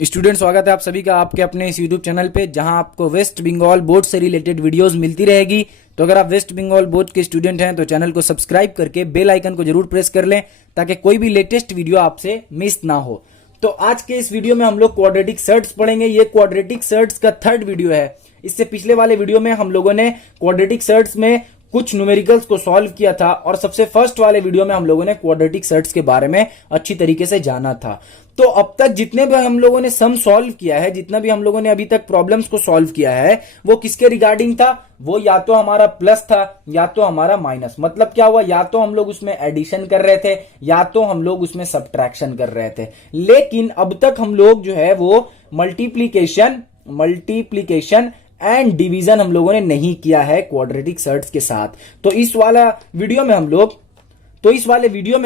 Student, स्वागत है आप सभी का आपके अपने इस यूट्यूब चैनल पे, जहां आपको वेस्ट बंगाल बोर्ड से रिलेटेड वीडियोस मिलती रहेगी। तो अगर आप वेस्ट बंगाल बोर्ड के स्टूडेंट हैं तो चैनल को सब्सक्राइब करके बेल आइकन को जरूर प्रेस कर लें, ताकि कोई भी लेटेस्ट वीडियो आपसे मिस ना हो। तो आज के इस वीडियो में हम लोग क्वाड्रेटिक सर्ट्स पढ़ेंगे। ये क्वाड्रेटिक सर्ट्स का थर्ड वीडियो है। इससे पिछले वाले वीडियो में हम लोगों ने क्वाड्रेटिक सर्ट्स में कुछ न्यूमेरिकल्स को सॉल्व किया था, और सबसे फर्स्ट वाले वीडियो में हम लोगों ने क्वाड्रेटिक सर्ट्स के बारे में अच्छी तरीके से जाना था। तो अब तक जितने भी हम लोगों ने सम सॉल्व किया है, जितना भी हम लोगों ने अभी तक प्रॉब्लम्स को सॉल्व किया है, वो किसके रिगार्डिंग था? वो या तो हमारा प्लस था या तो हमारा माइनस। मतलब क्या हुआ, या तो हम लोग उसमें एडिशन कर रहे थे या तो हम लोग उसमें सब्ट्रैक्शन कर रहे थे। लेकिन अब तक हम लोग जो है वो मल्टीप्लीकेशन एंड डिवीजन हम लोगों ने नहीं किया है क्वाड्रेटिक सर्ट्स के साथ। तो इस वाले वीडियो में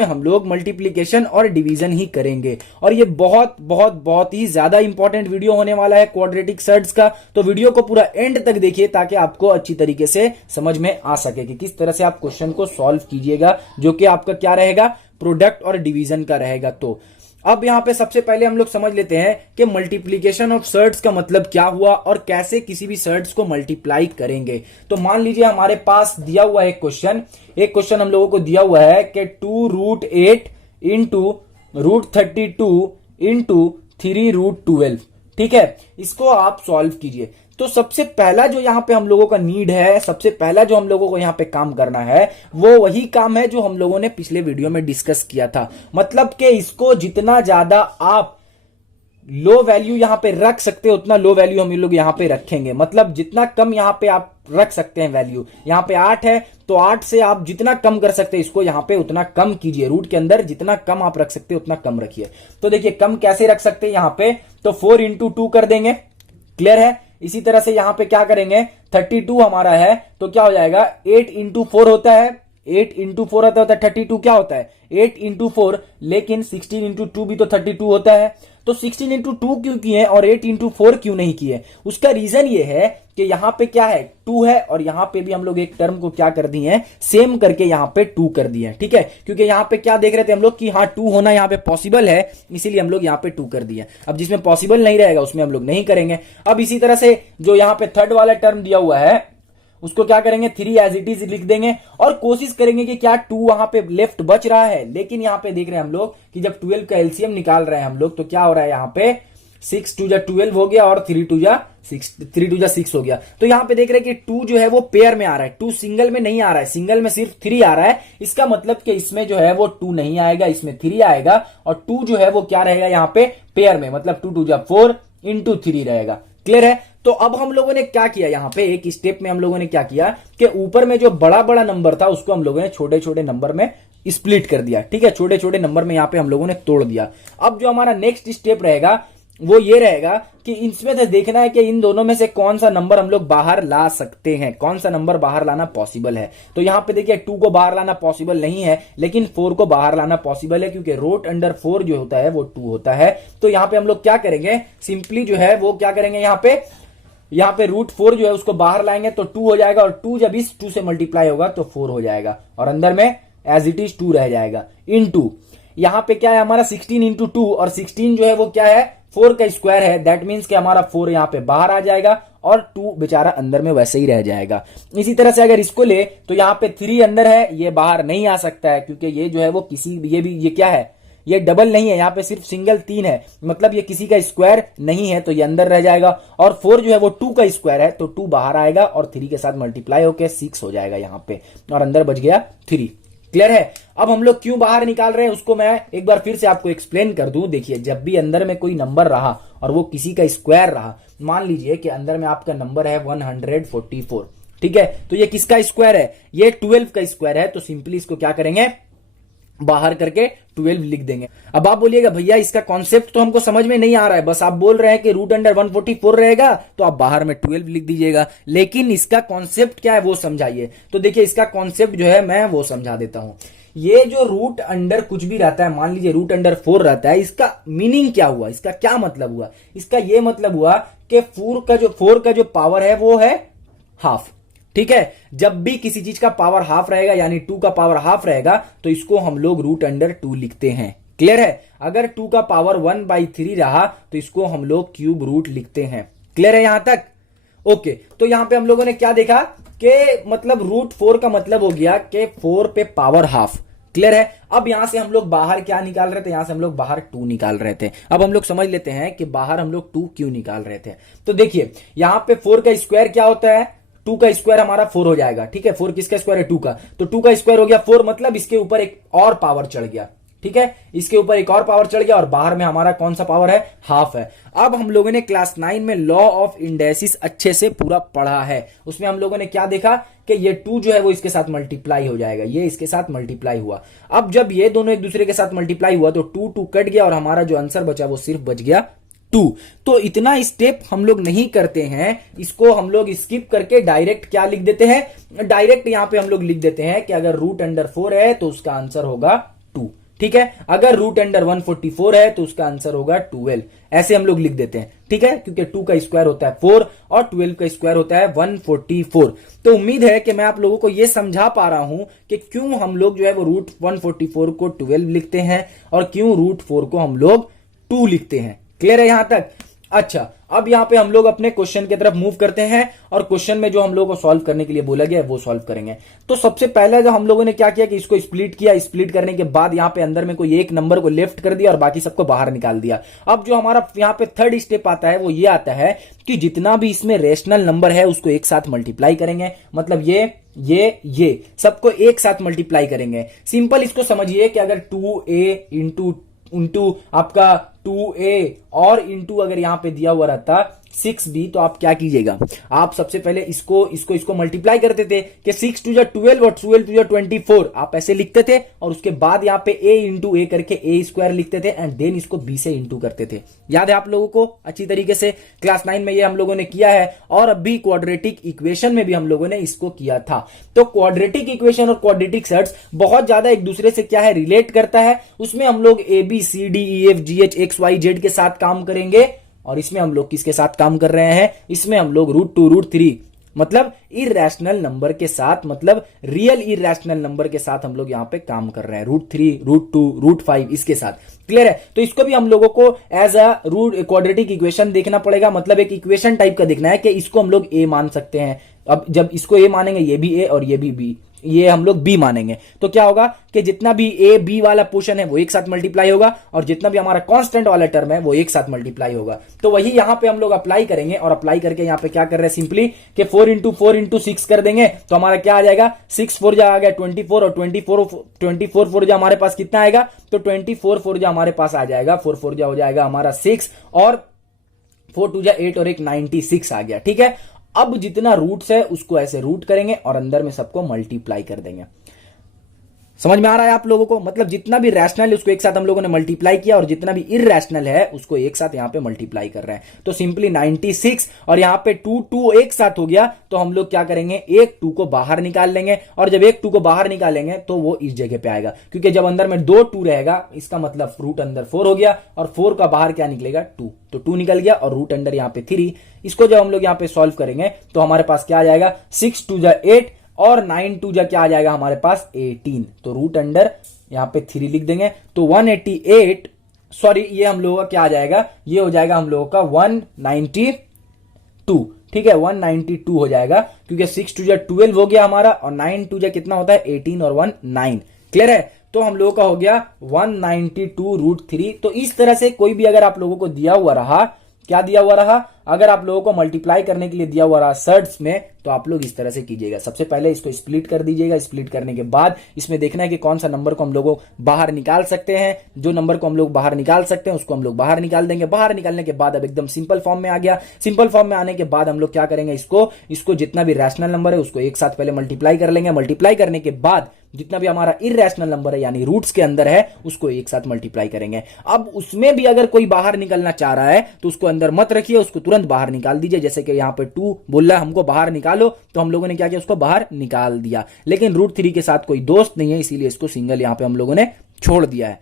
हम लोग मल्टीप्लिकेशन और डिवीजन ही करेंगे, और ये बहुत बहुत बहुत ही ज्यादा इंपॉर्टेंट वीडियो होने वाला है क्वाड्रेटिक सर्ट्स का। तो वीडियो को पूरा एंड तक देखिए, ताकि आपको अच्छी तरीके से समझ में आ सके कि किस तरह से आप क्वेश्चन को सॉल्व कीजिएगा, जो कि आपका क्या रहेगा, प्रोडक्ट और डिवीजन का रहेगा। तो अब यहां पे सबसे पहले हम लोग समझ लेते हैं कि मल्टीप्लिकेशन ऑफ सर्ट्स का मतलब क्या हुआ और कैसे किसी भी सर्ट्स को मल्टीप्लाई करेंगे। तो मान लीजिए हमारे पास दिया हुआ एक क्वेश्चन हम लोगों को दिया हुआ है कि 2√8 इंटू √32 इंटू 3√12। ठीक है, इसको आप सॉल्व कीजिए। तो सबसे पहला जो यहां पे हम लोगों का नीड है, सबसे पहला जो हम लोगों को यहां पे काम करना है, वो वही काम है जो हम लोगों ने पिछले वीडियो में डिस्कस किया था। मतलब कि इसको जितना ज्यादा आप लो वैल्यू यहां पे रख सकते हो, उतना लो वैल्यू हम लोग यहां पे रखेंगे। मतलब जितना कम यहां पे आप रख सकते हैं वैल्यू, यहां पे 8 है तो 8 से आप जितना कम कर सकते हैं इसको यहां पे उतना कम कीजिए। रूट के अंदर जितना कम आप रख सकते हैं उतना कम रखिए। तो देखिए कम कैसे रख सकते हैं, यहां पे तो 4 इंटू 2 कर देंगे। क्लियर है? इसी तरह से यहां पे क्या करेंगे, 32 हमारा है तो क्या हो जाएगा, 8 इंटू 4 होता है, 8 इंटू 4 होता है, 32 क्या होता है, 8 इंटू 4। लेकिन 16 इंटू 2 भी तो 32 होता है। तो 16 इंटू 2 क्यों किए और 8 इंटू 4 क्यों नहीं किए? उसका रीजन ये है कि यहां पे क्या है, 2 है, और यहां पे भी हम लोग एक टर्म को क्या कर दिए हैं, सेम करके यहां पे 2 कर दिए हैं। ठीक है, क्योंकि यहां पे क्या देख रहे थे हम लोग कि हाँ 2 होना यहां पे पॉसिबल है, इसीलिए हम लोग यहां पे 2 कर दिए। अब जिसमें पॉसिबल नहीं रहेगा उसमें हम लोग नहीं करेंगे। अब इसी तरह से जो यहां पे थर्ड वाला टर्म दिया हुआ है उसको क्या करेंगे, 3 एज इट इज लिख देंगे, और कोशिश करेंगे कि क्या 2 वहां पे लेफ्ट बच रहा है। लेकिन यहां पे देख रहे हैं हम लोग कि जब 12 का एलसीएम निकाल रहे हैं हम लोग, तो क्या हो रहा है, यहां पे 6 2 12 हो गया और 3 2 6 हो गया। तो यहां पे देख रहे हैं कि 2 जो है वो पेयर में आ रहा है, 2 सिंगल में नहीं आ रहा है, सिंगल में सिर्फ 3 आ रहा है। इसका मतलब कि इसमें जो है वो 2 नहीं आएगा, इसमें 3 आएगा, और 2 जो है वो क्या रहेगा यहां पे, पेयर में, मतलब 2 2 4 इंटू 3 रहेगा। क्लियर है? तो अब हम लोगों ने क्या किया, यहां पे एक स्टेप में हम लोगों ने क्या किया कि ऊपर में जो बड़ा बड़ा नंबर था उसको हम लोगों ने छोटे छोटे नंबर में स्प्लिट कर दिया। ठीक है, छोटे छोटे नंबर में यहां पे हम लोगों ने तोड़ दिया। अब जो हमारा नेक्स्ट स्टेप रहेगा वो ये रहेगा कि इसमें से देखना है कि इन दोनों में से कौन सा नंबर हम लोग बाहर ला सकते हैं, कौन सा नंबर बाहर लाना पॉसिबल है। तो यहां पे देखिए 2 को बाहर लाना पॉसिबल नहीं है, लेकिन 4 को बाहर लाना पॉसिबल है, क्योंकि √4 जो होता है वो 2 होता है। तो यहां पे हम लोग क्या करेंगे, सिंपली जो है वो क्या करेंगे, यहां पे √4 जो है उसको बाहर लाएंगे तो 2 हो जाएगा, और 2 जब इस 2 से मल्टीप्लाई होगा तो 4 हो जाएगा, और अंदर में एज इट इज 2 रह जाएगा। इनटू यहां पे क्या है हमारा 16 इंटू 2, और 16 जो है वो क्या है, 4 का स्क्वायर है। दैट मीन्स कि हमारा 4 यहां पे बाहर आ जाएगा और 2 बेचारा अंदर में वैसे ही रह जाएगा। इसी तरह से अगर इसको ले तो यहां पे 3 अंदर है, ये बाहर नहीं आ सकता है, क्योंकि ये जो है वो ये क्या है, ये डबल नहीं है, यहां पे सिर्फ सिंगल 3 है, मतलब ये किसी का स्क्वायर नहीं है, तो ये अंदर रह जाएगा। और 4 जो है वो 2 का स्क्वायर है, तो 2 बाहर आएगा और 3 के साथ मल्टीप्लाई होकर 6 हो जाएगा यहां पे, और अंदर बच गया 3। क्लियर है? अब हम लोग क्यों बाहर निकाल रहे हैं उसको मैं एक बार फिर से आपको एक्सप्लेन कर दूं। देखिए, जब भी अंदर में कोई नंबर रहा और वो किसी का स्क्वायर रहा, मान लीजिए कि अंदर में आपका नंबर है 144, ठीक है, तो ये किसका स्क्वायर है, ये 12 का स्क्वायर है। तो सिंपली इसको क्या करेंगे, बाहर करके 12 लिख देंगे। अब आप बोलिएगा भैया इसका कॉन्सेप्ट तो हमको समझ में नहीं आ रहा है, बस आप बोल रहे हैं कि √144 रहेगा तो आप बाहर में 12 लिख दीजिएगा, लेकिन इसका कॉन्सेप्ट क्या है वो समझाइए। तो देखिए इसका कॉन्सेप्ट जो है मैं वो समझा देता हूं। ये जो √अंडर कुछ भी रहता है, मान लीजिए √4 रहता है, इसका मीनिंग क्या हुआ, इसका क्या मतलब हुआ, इसका ये मतलब हुआ कि 4 का जो पावर है वो है हाफ। ठीक है, जब भी किसी चीज का पावर हाफ रहेगा, यानी 2 का पावर हाफ रहेगा, तो इसको हम लोग √2 लिखते हैं। क्लियर है? अगर 2 का पावर 1/3 रहा तो इसको हम लोग क्यूब रूट लिखते हैं। क्लियर है यहां तक? ओके, तो यहां पे हम लोगों ने क्या देखा कि मतलब √4 का मतलब हो गया कि 4 पे पावर हाफ। क्लियर है? अब यहां से हम लोग बाहर क्या निकाल रहे थे? यहां से हम लोग बाहर 2 निकाल रहे थे। अब हम लोग समझ लेते हैं कि बाहर हम लोग 2 क्यों निकाल रहे थे। तो देखिए यहां पे 4 का स्क्वायर क्या होता है? 2 का स्क्वायर हमारा 4 हो जाएगा। ठीक है, 4 किसका स्क्वायर है? 2 का। तो 2 का स्क्वायर हो गया 4, मतलब इसके ऊपर एक और पावर चढ़ गया। ठीक है, इसके ऊपर एक और पावर चढ़ गया और बाहर में हमारा कौन सा पावर है? हाफ है। अब हम लोगों ने क्लास 9 में लॉ ऑफ इंडेसिस अच्छे से पूरा पढ़ा है। उसमें हम लोगों ने क्या देखा कि ये 2 जो है वो इसके साथ मल्टीप्लाई हो जाएगा, ये इसके साथ मल्टीप्लाई हुआ। अब जब ये दोनों एक दूसरे के साथ मल्टीप्लाई हुआ तो 2 कट गया और हमारा जो आंसर बचा वो सिर्फ बच गया 2। तो इतना स्टेप हम लोग नहीं करते हैं, इसको हम लोग स्किप करके डायरेक्ट क्या लिख देते हैं? डायरेक्ट यहां पे हम लोग लिख देते हैं कि अगर √4 है तो उसका आंसर होगा 2। ठीक है, अगर √144 है तो उसका आंसर होगा 12। ऐसे हम लोग लिख देते हैं। ठीक है, क्योंकि 2 का स्क्वायर होता है 4 और 12 का स्क्वायर होता है 144। तो उम्मीद है कि मैं आप लोगों को यह समझा पा रहा हूं कि क्यों हम लोग जो है वो √144 को 12 लिखते हैं और क्यों √4 को हम लोग 2 लिखते हैं। क्लियर है यहां तक? अच्छा, अब यहां पे हम लोग अपने क्वेश्चन की तरफ मूव करते हैं और क्वेश्चन में जो हम लोगों को सॉल्व करने के लिए बोला गया है वो सॉल्व करेंगे। तो सबसे पहले जो हम लोगों ने क्या किया कि इसको स्प्लिट किया, स्प्लिट करने के बाद यहां पे अंदर में कोई एक नंबर को लेफ्ट कर दिया और बाकी सबको बाहर निकाल दिया। अब जो हमारा यहां पे थर्ड स्टेप आता है वो ये आता है कि जितना भी इसमें रेशनल नंबर है उसको एक साथ मल्टीप्लाई करेंगे। मतलब ये सबको एक साथ मल्टीप्लाई करेंगे। सिंपल इसको समझिए कि अगर 2a इंटू आपका 2a और इंटू अगर यहां पे दिया हुआ रहता 6b तो आप क्या कीजिएगा? आप सबसे पहले इसको मल्टीप्लाई करते थे कि 6 2 12 और 12 2 24। आप ऐसे लिखते थे और उसके बाद यहां पे a इंटू a करके a स्क्वायर लिखते थे एंड देन इसको b से इंटू करते थे। याद है आप लोगों को अच्छी तरीके से? क्लास 9 में ये हम लोगों ने किया है और अभी क्वाड्रेटिक इक्वेशन में भी हम लोगों ने इसको किया था। तो क्वाड्रेटिक इक्वेशन और क्वाड्रेटिक सर्ट्स बहुत ज्यादा एक दूसरे से क्या है? रिलेट करता है। उसमें हम लोग ABCDEFGH XYZ के साथ काम करेंगे और इसमें हम लोग किसके साथ काम कर रहे हैं? इसमें हम लोग √2 √3 मतलब इरैशनल नंबर के साथ, मतलब रियल इरैशनल नंबर के साथ हम लोग यहां पे काम कर रहे हैं। √3 √2 √5 इसके साथ। क्लियर है? तो इसको भी हम लोगों को एज अ क्वाड्रेटिक इक्वेशन देखना पड़ेगा। मतलब एक इक्वेशन टाइप का देखना है कि इसको हम लोग ए मान सकते हैं। अब जब इसको ए मानेंगे ये भी ए और ये भी बी, ये हम लोग बी मानेंगे तो क्या होगा कि जितना भी ए बी वाला पोर्शन है वो एक साथ मल्टीप्लाई होगा और जितना भी हमारा कांस्टेंट वाला टर्म है वो एक साथ मल्टीप्लाई होगा। तो वही यहां पे हम लोग अप्लाई करेंगे और अप्लाई करके यहां पे क्या कर रहे हैं? सिंपली कि 4 इंटू 4 इंटू 6 कर देंगे तो हमारा क्या आ जाएगा? 6 4 जा आ गया 24 और 24 4 जा हमारे पास कितना आएगा? तो 24 4 जा हमारे पास आ जाएगा, 4 4 जा हो जाएगा हमारा 6 और 4 2 जा 8 और एक 96 आ गया। ठीक है, अब जितना रूट्स है उसको ऐसे रूट करेंगे और अंदर में सबको मल्टीप्लाई कर देंगे। समझ में आ रहा है आप लोगों को? मतलब जितना भी रैशनल है उसको एक साथ हम लोगों ने मल्टीप्लाई किया और जितना भी इरैशनल है उसको एक साथ यहां पे मल्टीप्लाई कर रहे हैं। तो सिंपली 96 और यहां पे 2 एक साथ हो गया तो हम लोग क्या करेंगे? एक 2 को बाहर निकाल लेंगे और जब एक 2 को बाहर निकालेंगे तो वो इस जगह पे आएगा, क्योंकि जब अंदर में 2 2 रहेगा इसका मतलब रूट अंदर 4 हो गया और 4 का बाहर क्या निकलेगा? 2। तो 2 निकल गया और रूट अंदर यहां पे 3। इसको जब हम लोग यहां पे सॉल्व करेंगे तो हमारे पास क्या आ जाएगा? 6 2 जा 8 और 9 2 जा क्या आ जाएगा हमारे पास? 18। तो रूट अंडर यहां पे 3 लिख देंगे तो 188, सॉरी ये हम लोगों का क्या आ जाएगा? ये हो जाएगा हम लोगों का 192। ठीक है, 192 हो जाएगा क्योंकि 6 2 जा 12 हो गया हमारा और 9 2 जा कितना होता है? 18 और 1 9। क्लियर है? तो हम लोगों का हो गया 192 √3। तो इस तरह से कोई भी अगर आप लोगों को दिया हुआ रहा, क्या दिया हुआ रहा? अगर आप लोगों को मल्टीप्लाई करने के लिए दिया हुआ रहा सर्ट्स में तो आप लोग इस तरह से कीजिएगा। सबसे पहले इसको स्प्लिट कर दीजिएगा। स्प्लिट करने के बाद इसमें देखना है कि कौन सा नंबर को हम लोग बाहर निकाल सकते हैं। जो नंबर को हम लोग बाहर निकाल सकते हैं उसको हम लोग बाहर निकाल देंगे। बाहर निकालने के बाद अब एकदम सिंपल फॉर्म में आ गया। सिंपल फॉर्म में आने के बाद हम लोग क्या करेंगे? इसको जितना भी रैशनल नंबर है उसको एक साथ पहले मल्टीप्लाई कर लेंगे। मल्टीप्लाई करने के बाद जितना भी हमारा इरैशनल नंबर है यानी रूट्स के अंदर है उसको एक साथ मल्टीप्लाई करेंगे। अब उसमें भी अगर कोई बाहर निकलना चाह रहा है तो उसको अंदर मत रखिए, उसको तुरंत बाहर निकाल दीजिए। जैसे कि यहां पे 2 बोल रहा है हमको बाहर निकालो तो हम लोगों ने क्या किया? उसको बाहर निकाल दिया। लेकिन √3 के साथ कोई दोस्त नहीं है इसीलिए इसको सिंगल यहां पे हम लोगों ने छोड़ दिया है।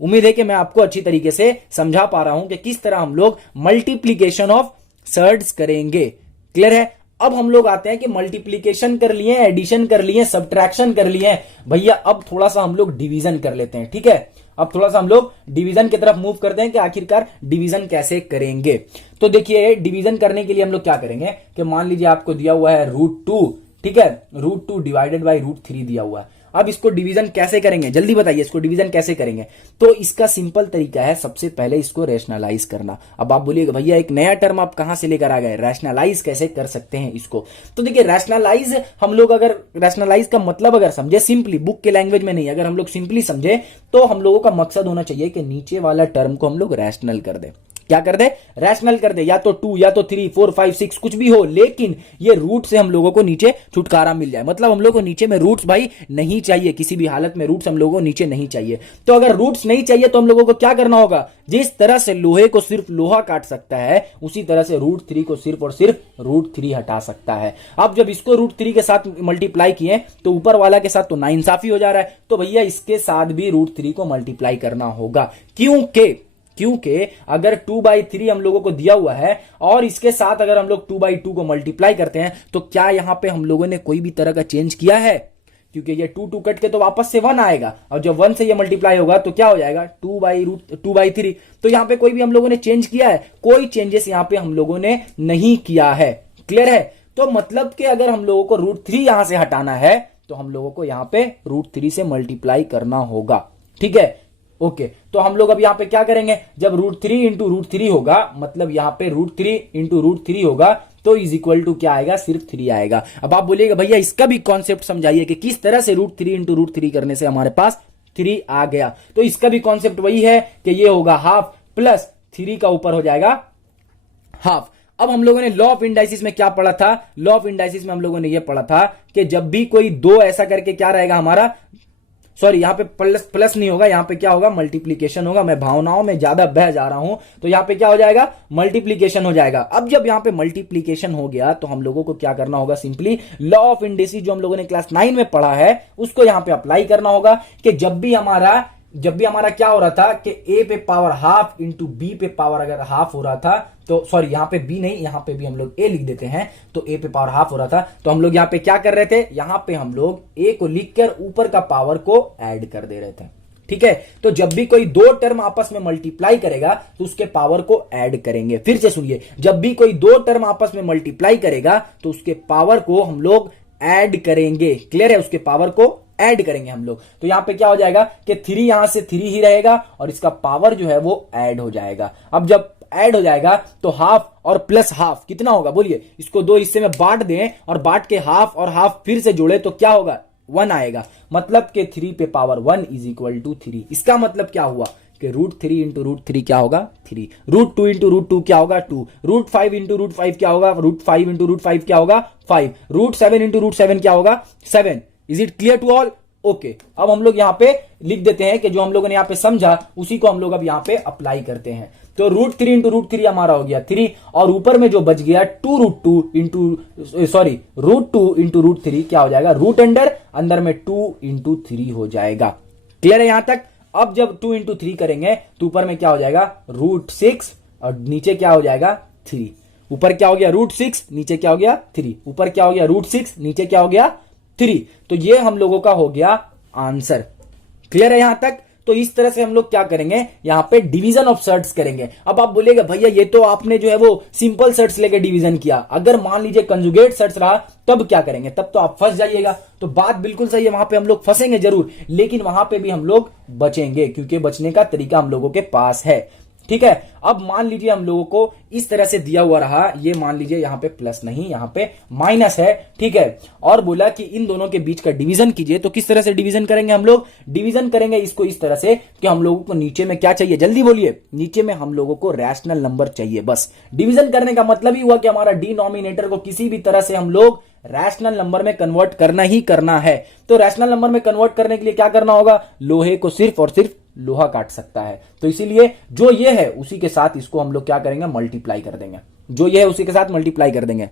उम्मीद है कि मैं आपको अच्छी तरीके से समझा पा रहा हूं कि किस तरह हम लोग मल्टीप्लीकेशन ऑफ सर्ट्स करेंगे। क्लियर है? अब हम लोग आते हैं कि मल्टीप्लीकेशन कर लिए, एडिशन कर लिए, सब्ट्रैक्शन कर लिए, भैया अब थोड़ा सा हम लोग डिवीजन कर लेते हैं। ठीक है, अब थोड़ा सा हम लोग डिवीजन की तरफ मूव करते हैं कि आखिरकार डिवीजन कैसे करेंगे। तो देखिए डिवीजन करने के लिए हम लोग क्या करेंगे कि मान लीजिए आपको दिया हुआ है √2, ठीक है, √2 डिवाइडेड बाई √3 दिया हुआ है। अब इसको डिवीजन कैसे करेंगे, जल्दी बताइए, इसको डिवीजन कैसे करेंगे। तो इसका सिंपल तरीका है सबसे पहले इसको रैशनलाइज करना। अब आप बोलिएगा भैया एक नया टर्म आप कहां से लेकर आ गए, रैशनलाइज कैसे कर सकते हैं इसको। तो देखिए रैशनलाइज हम लोग अगर रैशनलाइज का मतलब अगर समझे सिंपली, बुक के लैंग्वेज में नहीं, अगर हम लोग सिंपली समझे तो हम लोगों का मकसद होना चाहिए कि नीचे वाला टर्म को हम लोग रैशनल कर दे। क्या कर दे, रैशनल कर दे, या तो 2 या तो 3 4 5 6 कुछ भी हो, लेकिन ये रूट से हम लोगों को नीचे छुटकारा मिल जाए। मतलब हम लोगों को नीचे में रूट्स भाई नहीं चाहिए, किसी भी हालत में रूट्स हम लोगों को नीचे नहीं चाहिए। तो अगर रूट्स नहीं चाहिए तो हम लोगों को क्या करना होगा, जिस तरह से लोहे को सिर्फ लोहा काट सकता है उसी तरह से √3 को सिर्फ और सिर्फ √3 हटा सकता है। अब जब इसको √3 के साथ मल्टीप्लाई किए तो ऊपर वाला के साथ तो नाइंसाफी हो जा रहा है, तो भैया इसके साथ भी √3 को मल्टीप्लाई करना होगा। क्योंकि अगर 2/3 हम लोगों को दिया हुआ है और इसके साथ अगर हम लोग 2/2 को मल्टीप्लाई करते हैं तो क्या यहां पे हम लोगों ने कोई भी तरह का चेंज किया है, क्योंकि ये 2 कट के तो वापस से 1 आएगा, और जब 1 से ये मल्टीप्लाई होगा तो क्या हो जाएगा 2/3। तो यहां पे कोई भी हम लोगों ने चेंज किया है, कोई चेंजेस यहां पे हम लोगों ने नहीं किया है। क्लियर है। तो मतलब कि अगर हम लोगों को √3 यहां से हटाना है तो हम लोगों को यहां पे √3 से मल्टीप्लाई करना होगा। ठीक है, ओके। तो हम लोग अब यहां पे क्या करेंगे, जब √3 इंटू √3 होगा, मतलब यहां पे √3 इंटू √3 होगा तो इज इक्वल टू क्या आएगा, सिर्फ 3 आएगा। अब आप बोलिएगा भैया इसका भी कॉन्सेप्ट समझाइए कि किस तरह से √3 इंटू √3 करने से हमारे पास 3 आ गया। तो इसका भी कॉन्सेप्ट वही है कि ये होगा हाफ प्लस 3 का ऊपर हो जाएगा हाफ। अब हम लोगों ने लॉ ऑफ इंडाइसिस में क्या पढ़ा था, लॉ ऑफ इंडाइसिस में हम लोगों ने ये पढ़ा था कि जब भी कोई दो ऐसा करके क्या रहेगा हमारा, सॉरी यहां पे प्लस नहीं होगा, यहां पे क्या होगा, मल्टीप्लीकेशन होगा। मैं भावनाओं में ज्यादा बह जा रहा हूं, तो यहां पे क्या हो जाएगा, मल्टीप्लीकेशन हो जाएगा। अब जब यहां पे मल्टीप्लीकेशन हो गया तो हम लोगों को क्या करना होगा, सिंपली लॉ ऑफ इंडाइसिस जो हम लोगों ने क्लास 9 में पढ़ा है उसको यहां पे अप्लाई करना होगा कि जब भी हमारा क्या हो रहा था कि a पे पावर हाफ इंटू b पे पावर अगर हाफ हो रहा था, तो सॉरी यहां पे b नहीं, यहां पे भी हम लोग a लिख देते हैं, तो a पे पावर हाफ हो रहा था, तो हम लोग यहां पे क्या कर रहे थे, यहां पे हम लोग a को लिखकर ऊपर का पावर को ऐड कर दे रहे थे। ठीक है, तो जब भी कोई दो टर्म आपस में मल्टीप्लाई करेगा तो उसके पावर को ऐड करेंगे। फिर से सुनिए, जब भी कोई दो टर्म आपस में मल्टीप्लाई करेगा तो उसके पावर को हम लोग ऐड करेंगे। क्लियर है, उसके पावर को ऐड करेंगे हम लोग। तो यहां पे क्या हो जाएगा कि 3 यहां से 3 ही रहेगा और इसका पावर जो है वो ऐड हो जाएगा। अब जब ऐड हो जाएगा तो हाफ और प्लस हाफ कितना होगा, बोलिए, इसको दो हिस्से में बांट दें और बांट के हाफ और हाफ फिर से जोड़े तो क्या होगा, 1 आएगा। मतलब कि 3 पे पावर 1 इज इक्वल टू 3। इसका मतलब क्या हुआ कि √3 इंटू √3 क्या होगा 3, √2 इंटू √2 क्या होगा 2, √5 इंटू √5 क्या होगा, √5 इंटू √5 क्या होगा 5, √7 इंटू √7 क्या होगा 7। Is it clear to all? Okay. अब हम लोग यहां पे लिख देते हैं कि जो हम लोगों ने यहां पे समझा उसी को हम लोग अब यहां पे अप्लाई करते हैं। तो √3 इंटू √3 हमारा हो गया 3, और ऊपर में जो बच गया √2 इंटू √3 क्या हो जाएगा, रूट अंदर में 2 इंटू 3 हो जाएगा। क्लियर है यहां तक? अब जब 2 इंटू 3 करेंगे तो ऊपर में क्या हो जाएगा √6 और नीचे क्या हो जाएगा 3। ऊपर क्या हो गया √6, नीचे क्या हो गया 3, ऊपर क्या हो गया √6, नीचे क्या हो गया 3। तो ये हम लोगों का हो गया आंसर। क्लियर है यहां तक? तो इस तरह से हम लोग क्या करेंगे, यहां पे डिवीजन ऑफ सर्ट्स करेंगे। अब आप बोलेगा भैया ये तो आपने जो है वो सिंपल सर्ट्स लेके डिवीजन किया, अगर मान लीजिए कंजुगेट सर्ट्स रहा तब क्या करेंगे, तब तो आप फंस जाइएगा। तो बात बिल्कुल सही है, वहां पे हम लोग फंसेंगे जरूर, लेकिन वहां पे भी हम लोग बचेंगे क्योंकि बचने का तरीका हम लोगों के पास है। ठीक है, अब मान लीजिए हम लोगों को इस तरह से दिया हुआ रहा, ये मान लीजिए यहां पे प्लस नहीं यहां पे माइनस है। ठीक है, और बोला कि इन दोनों के बीच का डिवीजन कीजिए। तो किस तरह से डिवीजन करेंगे हम लोग, डिवीजन करेंगे इसको इस तरह से कि हम लोगों को नीचे में क्या चाहिए, जल्दी बोलिए, नीचे में हम लोगों को रैशनल नंबर चाहिए। बस डिवीजन करने का मतलब ही हुआ कि हमारा डिनोमिनेटर को किसी भी तरह से हम लोग रैशनल नंबर में कन्वर्ट करना ही करना है। तो रैशनल नंबर में कन्वर्ट करने के लिए क्या करना होगा, लोहे को सिर्फ और सिर्फ लोहा काट सकता है। तो इसीलिए जो ये है उसी के साथ इसको हम लोग क्या करेंगे, मल्टीप्लाई कर देंगे। जो ये है उसी के साथ मल्टीप्लाई कर देंगे।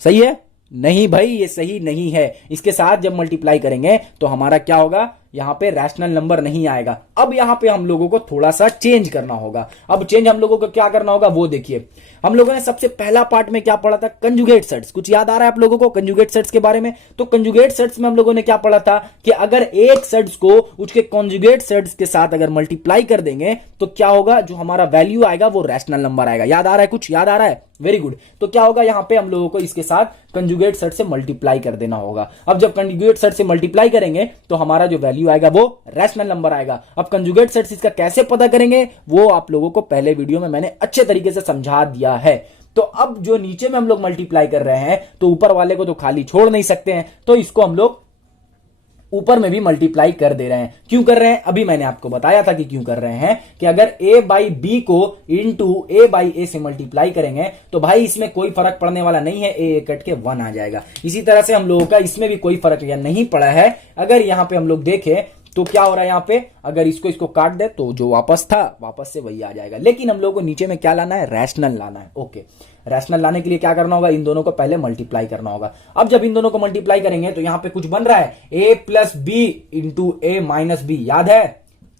सही है? नहीं भाई, ये सही नहीं है। इसके साथ जब मल्टीप्लाई करेंगे तो हमारा क्या होगा, यहाँ पे रैशनल नंबर नहीं आएगा। अब यहाँ पे हम लोगों को थोड़ा सा चेंज करना होगा। अब चेंज हम लोगों को क्या करना होगा वो देखिए। हम लोगों ने सबसे पहला पार्ट में क्या पढ़ा था, कंजुगेट सेट्स। कुछ याद आ रहा है आप लोगों को कंजुगेट सेट्स के बारे में? तो कंजुगेट सेट्स में हम लोगों ने क्या पढ़ा था कि अगर एक सेट्स को उसके कंजुगेट सेट्स के साथ अगर मल्टीप्लाई कर देंगे तो क्या होगा, जो हमारा वैल्यू आएगा वो रैशनल नंबर आएगा। याद आ रहा है? कुछ याद आ रहा है? Very good. तो क्या होगा, यहां पे हम लोगों को इसके साथ कंजुगेट सेट से मल्टीप्लाई कर देना होगा। अब जब कंजुगेट सेट से मल्टीप्लाई करेंगे तो हमारा जो वैल्यू आएगा वो रैशनल नंबर आएगा। अब कंजुगेट सेट इसका कैसे पता करेंगे वो आप लोगों को पहले वीडियो में मैंने अच्छे तरीके से समझा दिया है। तो अब जो नीचे में हम लोग मल्टीप्लाई कर रहे हैं तो ऊपर वाले को तो खाली छोड़ नहीं सकते हैं, तो इसको हम लोग ऊपर में भी मल्टीप्लाई कर दे रहे हैं। क्यों कर रहे हैं? अभी मैंने आपको बताया था कि क्यों कर रहे हैं, कि अगर a बाई बी को इंटू a बाई ए से मल्टीप्लाई करेंगे तो भाई इसमें कोई फर्क पड़ने वाला नहीं है, a कट के 1 आ जाएगा। इसी तरह से हम लोगों का इसमें भी कोई फर्क नहीं पड़ा है। अगर यहां पे हम लोग देखें तो क्या हो रहा है, यहां पे अगर इसको काट दे तो जो वापस था वापस से वही आ जाएगा। लेकिन हम लोगों को नीचे में क्या लाना है, रैशनल लाना है। ओके, रैशनल लाने के लिए क्या करना होगा, इन दोनों को पहले मल्टीप्लाई करना होगा। अब जब इन दोनों को मल्टीप्लाई करेंगे तो यहां पे कुछ बन रहा है, a plus B into A minus B. याद है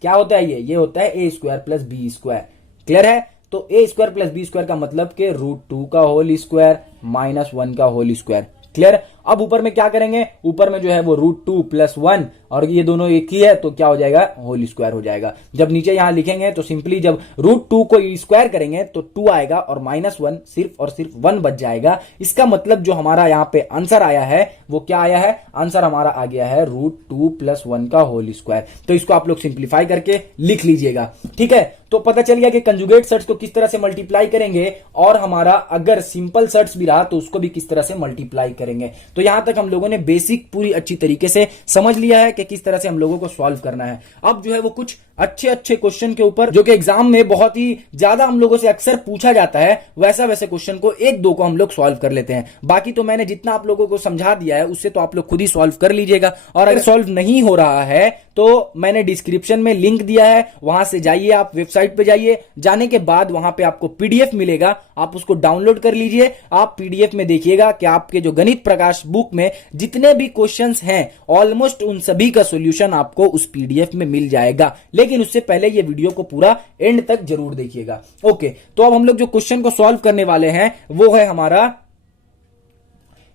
क्या होता है ये होता है A square plus B square. Clear है? तो A square plus B square का मतलब के √2 का होल स्क्वायर माइनस 1 का होल स्क्वायर। क्लियर? अब ऊपर में क्या करेंगे, ऊपर में जो है वो √2 प्लस 1 और ये दोनों एक ही है तो क्या हो जाएगा, होल स्क्वायर हो जाएगा। जब नीचे यहां लिखेंगे तो सिंपली जब √2 को स्क्वायर करेंगे तो 2 आएगा और माइनस 1 सिर्फ और सिर्फ 1 बच जाएगा। इसका मतलब जो हमारा यहाँ पे आंसर आया है वो क्या आया है, आंसर हमारा आ गया है √2 प्लस 1 का होल स्क्वायर। तो इसको आप लोग सिंप्लीफाई करके लिख लीजिएगा। ठीक है, तो पता चल गया कि कंजुगेट सेट्स को किस तरह से मल्टीप्लाई करेंगे और हमारा अगर सिंपल सेट्स भी रहा तो उसको भी किस तरह से मल्टीप्लाई करेंगे। तो यहां तक हम लोगों ने बेसिक पूरी अच्छी तरीके से समझ लिया है कि किस तरह से हम लोगों को सॉल्व करना है। अब जो है वो कुछ अच्छे क्वेश्चन के ऊपर जो कि एग्जाम में बहुत ही ज्यादा हम लोगों से अक्सर पूछा जाता है, वैसे क्वेश्चन को एक दो को हम लोग सॉल्व कर लेते हैं। बाकी तो मैंने जितना आप लोगों को समझा दिया है उससे तो आप लोग खुद ही सॉल्व कर लीजिएगा। और अगर सॉल्व नहीं हो रहा है तो मैंने डिस्क्रिप्शन में लिंक दिया है, वहां से जाइए, आप वेबसाइट पे जाइए। जाने के बाद वहां पे आपको पीडीएफ मिलेगा, आप उसको डाउनलोड कर लीजिए। आप पीडीएफ में देखिएगा कि आपके जो गणित प्रकाश बुक में जितने भी क्वेश्चंस हैं ऑलमोस्ट उन सभी का सॉल्यूशन आपको उस पीडीएफ में मिल जाएगा। लेकिन उससे पहले ये वीडियो को पूरा एंड तक जरूर देखिएगा। ओके, तो अब हम लोग जो क्वेश्चन को सॉल्व करने वाले हैं वो है हमारा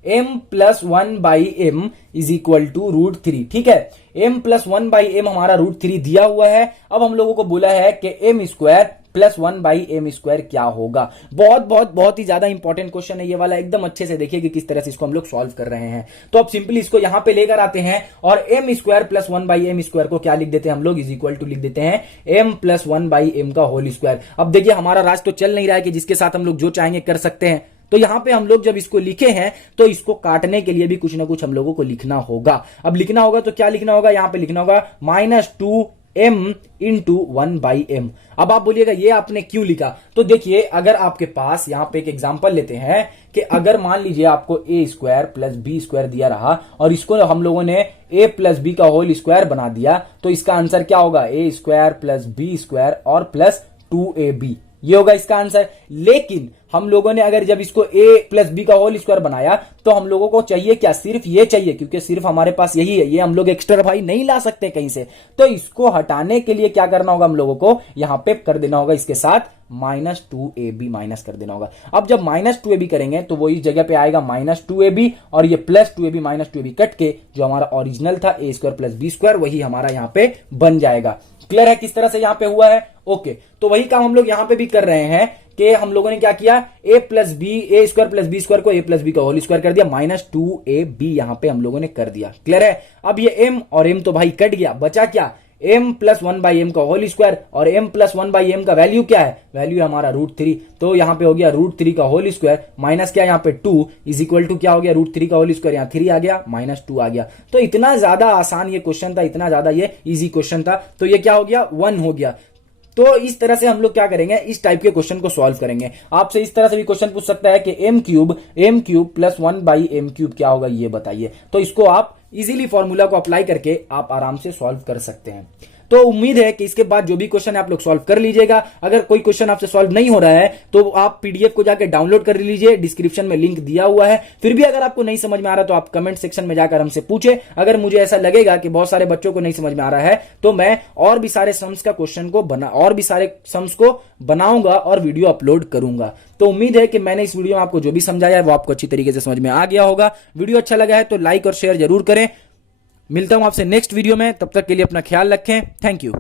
m plus 1 by m is equal to √3। ठीक है, m प्लस 1 बाई एम हमारा √3 दिया हुआ है। अब हम लोगों को बोला है कि m square plus 1 by m square क्या होगा। बहुत ही ज्यादा इंपॉर्टेंट क्वेश्चन है ये वाला, एकदम अच्छे से देखिए कि किस तरह से इसको हम लोग सॉल्व कर रहे हैं। तो अब सिंपली इसको यहां पे लेकर आते हैं और m square plus 1 by m square को क्या लिख देते हैं हम लोग, इज इक्वल टू लिख देते हैं m प्लस 1 बाई एम का होल स्क्वायर। अब देखिए हमारा राज तो चल नहीं रहा है कि जिसके साथ हम लोग जो चाहेंगे कर सकते हैं। तो यहां पे हम लोग जब इसको लिखे हैं तो इसको काटने के लिए भी कुछ ना कुछ हम लोगों को लिखना होगा। अब लिखना होगा तो क्या लिखना होगा, यहां पे लिखना होगा -2m इंटू 1 बाई एम। अब आप बोलिएगा ये आपने क्यों लिखा, तो देखिए अगर आपके पास यहां पे एक एग्जांपल लेते हैं कि अगर मान लीजिए आपको a square plus B square दिया रहा और इसको हम लोगों ने a प्लस बी का होल स्क्वायर बना दिया, तो इसका आंसर क्या होगा, a square plus B square और प्लस 2ab, ये होगा इसका आंसर। लेकिन हम लोगों ने अगर जब इसको a प्लस बी का होल स्क्वायर बनाया तो हम लोगों को चाहिए क्या, सिर्फ ये चाहिए, क्योंकि सिर्फ हमारे पास यही है, ये हम लोग एक्स्ट्रा भाई नहीं ला सकते कहीं से। तो इसको हटाने के लिए क्या करना होगा, हम लोगों को यहां पे कर देना होगा इसके साथ -2ab माइनस कर देना होगा। अब जब -2ab करेंगे तो वो इस जगह पे आएगा -2ab और ये plus 2ab minus 2ab cut के जो हमारा ओरिजिनल था a square plus B square वही हमारा यहां पे बन जाएगा। क्लियर है किस तरह से यहां पे हुआ है? ओके, तो वही काम हम लोग यहां पे भी कर रहे हैं कि हम लोगों ने क्या किया, a square plus B square को a प्लस बी का होल स्क्वायर कर दिया, -2ab यहां पे हम लोगों ने कर दिया। क्लियर है? अब ये m और m तो भाई कट गया, बचा क्या, m प्लस 1 बाई एम का होल स्क्वायर और m प्लस 1 बाई एम का वैल्यू क्या है, वैल्यू है हमारा √3। तो यहां पे हो गया √3 का होल स्क्वायर माइनस क्या यहां पे 2 इज इक्वल टू क्या हो गया, √3 का होल स्क्वायर, यहां 3 आ गया -2 आ गया। तो इतना ज्यादा आसान ये क्वेश्चन था, इतना ज्यादा ये इजी क्वेश्चन था, तो ये क्या हो गया, 1 हो गया। तो इस तरह से हम लोग क्या करेंगे, इस टाइप के क्वेश्चन को सॉल्व करेंगे। आपसे इस तरह से भी क्वेश्चन पूछ सकता है कि m cube plus 1 by m cube क्या होगा, ये बताइए। तो इसको आप इजीली फॉर्मूला को अप्लाई करके आप आराम से सॉल्व कर सकते हैं। तो उम्मीद है कि इसके बाद जो भी क्वेश्चन है आप लोग सॉल्व कर लीजिएगा। अगर कोई क्वेश्चन आपसे सॉल्व नहीं हो रहा है तो आप पीडीएफ को जाकर डाउनलोड कर लीजिए, डिस्क्रिप्शन में लिंक दिया हुआ है। फिर भी अगर आपको नहीं समझ में आ रहा तो आप कमेंट सेक्शन में जाकर हमसे पूछे। अगर मुझे ऐसा लगेगा कि बहुत सारे बच्चों को नहीं समझ में आ रहा है तो मैं और भी सारे सम्स का क्वेश्चन को बनाऊंगा और वीडियो अपलोड करूंगा। तो उम्मीद है कि मैंने इस वीडियो में आपको जो भी समझाया है वो आपको अच्छी तरीके से समझ में आ गया होगा। वीडियो अच्छा लगा है तो लाइक और शेयर जरूर करें। मिलता हूं आपसे नेक्स्ट वीडियो में, तब तक के लिए अपना ख्याल रखें। Thank you.